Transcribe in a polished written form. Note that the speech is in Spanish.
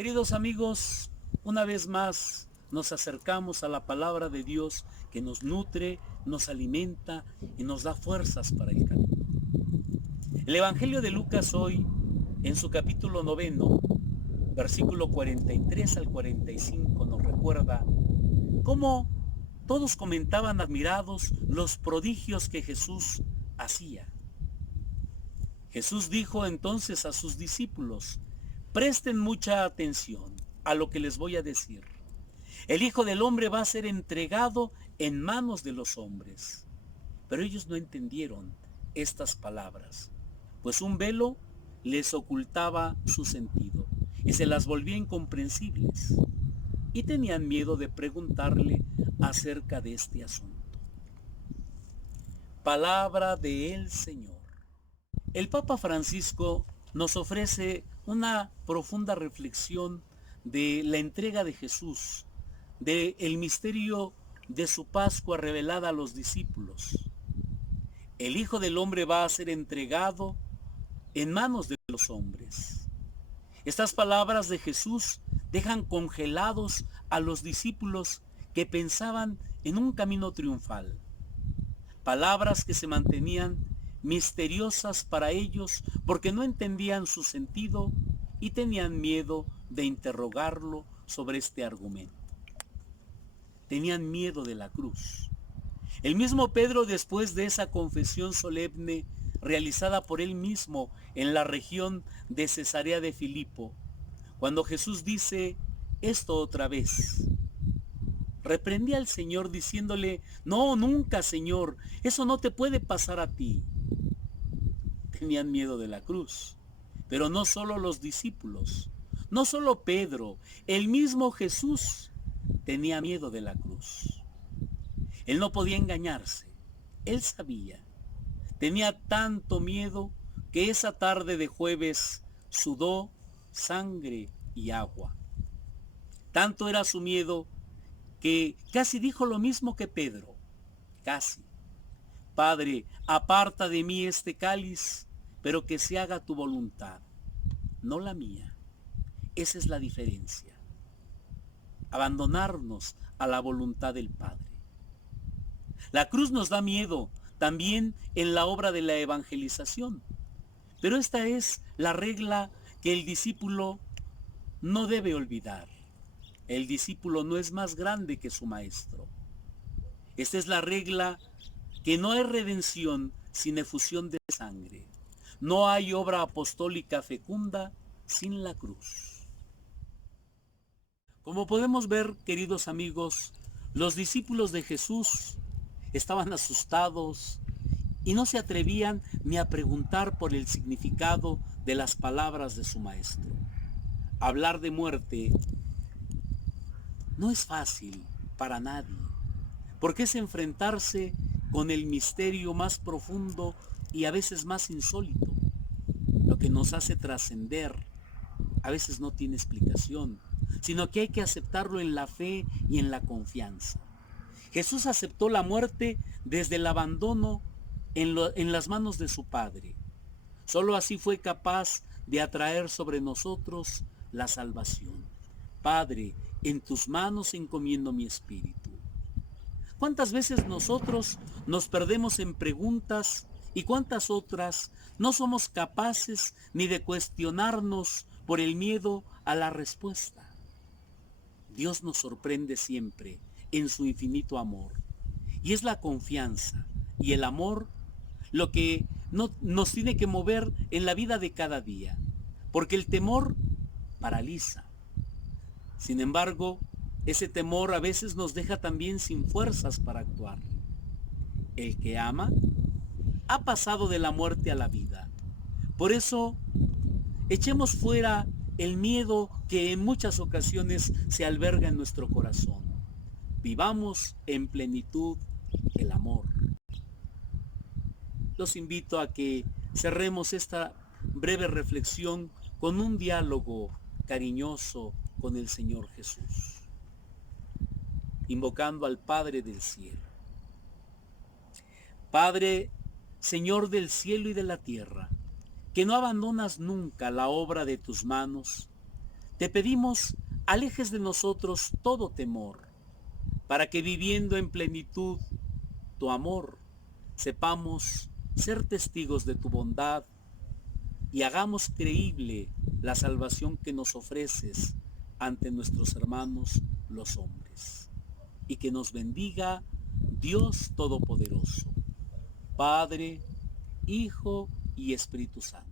Queridos amigos, una vez más nos acercamos a la palabra de Dios que nos nutre, nos alimenta y nos da fuerzas para el camino. El Evangelio de Lucas hoy, en su capítulo 9, versículo 43 al 45, nos recuerda cómo todos comentaban admirados los prodigios que Jesús hacía. Jesús dijo entonces a sus discípulos: presten mucha atención a lo que les voy a decir. El Hijo del Hombre va a ser entregado en manos de los hombres. Pero ellos no entendieron estas palabras, pues un velo les ocultaba su sentido y se las volvía incomprensibles, y tenían miedo de preguntarle acerca de este asunto. Palabra del Señor. El Papa Francisco nos ofrece una profunda reflexión de la entrega de Jesús, de el misterio de su Pascua revelada a los discípulos. El Hijo del Hombre va a ser entregado en manos de los hombres. Estas palabras de Jesús dejan congelados a los discípulos que pensaban en un camino triunfal. Palabras que se mantenían misteriosas para ellos porque no entendían su sentido y tenían miedo de interrogarlo sobre este argumento. Tenían miedo de la cruz. El mismo Pedro, después de esa confesión solemne realizada por él mismo en la región de Cesarea de Filipo, cuando Jesús dice esto otra vez, reprendía al Señor diciéndole: no, nunca, Señor, eso no te puede pasar a ti. Tenían miedo de la cruz, pero no solo los discípulos, no solo Pedro, el mismo Jesús tenía miedo de la cruz. Él no podía engañarse, él sabía. Tenía tanto miedo que esa tarde de jueves sudó sangre y agua. Tanto era su miedo que casi dijo lo mismo que Pedro, casi: Padre, aparta de mí este cáliz, pero que se haga tu voluntad, no la mía. Esa es la diferencia. Abandonarnos a la voluntad del Padre. La cruz nos da miedo también en la obra de la evangelización, pero esta es la regla que el discípulo no debe olvidar. El discípulo no es más grande que su maestro. Esta es la regla que no hay redención sin efusión de sangre. No hay obra apostólica fecunda sin la cruz. Como podemos ver, queridos amigos, los discípulos de Jesús estaban asustados y no se atrevían ni a preguntar por el significado de las palabras de su maestro. Hablar de muerte no es fácil para nadie, porque es enfrentarse con el misterio más profundo y a veces más insólito. Lo que nos hace trascender a veces no tiene explicación, sino que hay que aceptarlo en la fe y en la confianza. Jesús aceptó la muerte desde el abandono en las manos de su Padre. Solo así fue capaz de atraer sobre nosotros la salvación. Padre, en tus manos encomiendo mi espíritu. ¿Cuántas veces nosotros nos perdemos en preguntas y cuántas otras no somos capaces ni de cuestionarnos por el miedo a la respuesta? Dios nos sorprende siempre en su infinito amor, y es la confianza y el amor lo que nos tiene que mover en la vida de cada día, porque el temor paraliza. Sin embargo, ese temor a veces nos deja también sin fuerzas para actuar. El que ama ha pasado de la muerte a la vida. Por eso, echemos fuera el miedo que en muchas ocasiones se alberga en nuestro corazón. Vivamos en plenitud el amor. Los invito a que cerremos esta breve reflexión con un diálogo cariñoso con el Señor Jesús, invocando al Padre del cielo. Padre, Señor del cielo y de la tierra, que no abandonas nunca la obra de tus manos, Te pedimos, alejes de nosotros todo temor, para que viviendo en plenitud tu amor, sepamos ser testigos de tu bondad y hagamos creíble la salvación que nos ofreces ante nuestros hermanos los hombres. Y que nos bendiga Dios Todopoderoso, Padre, Hijo y Espíritu Santo.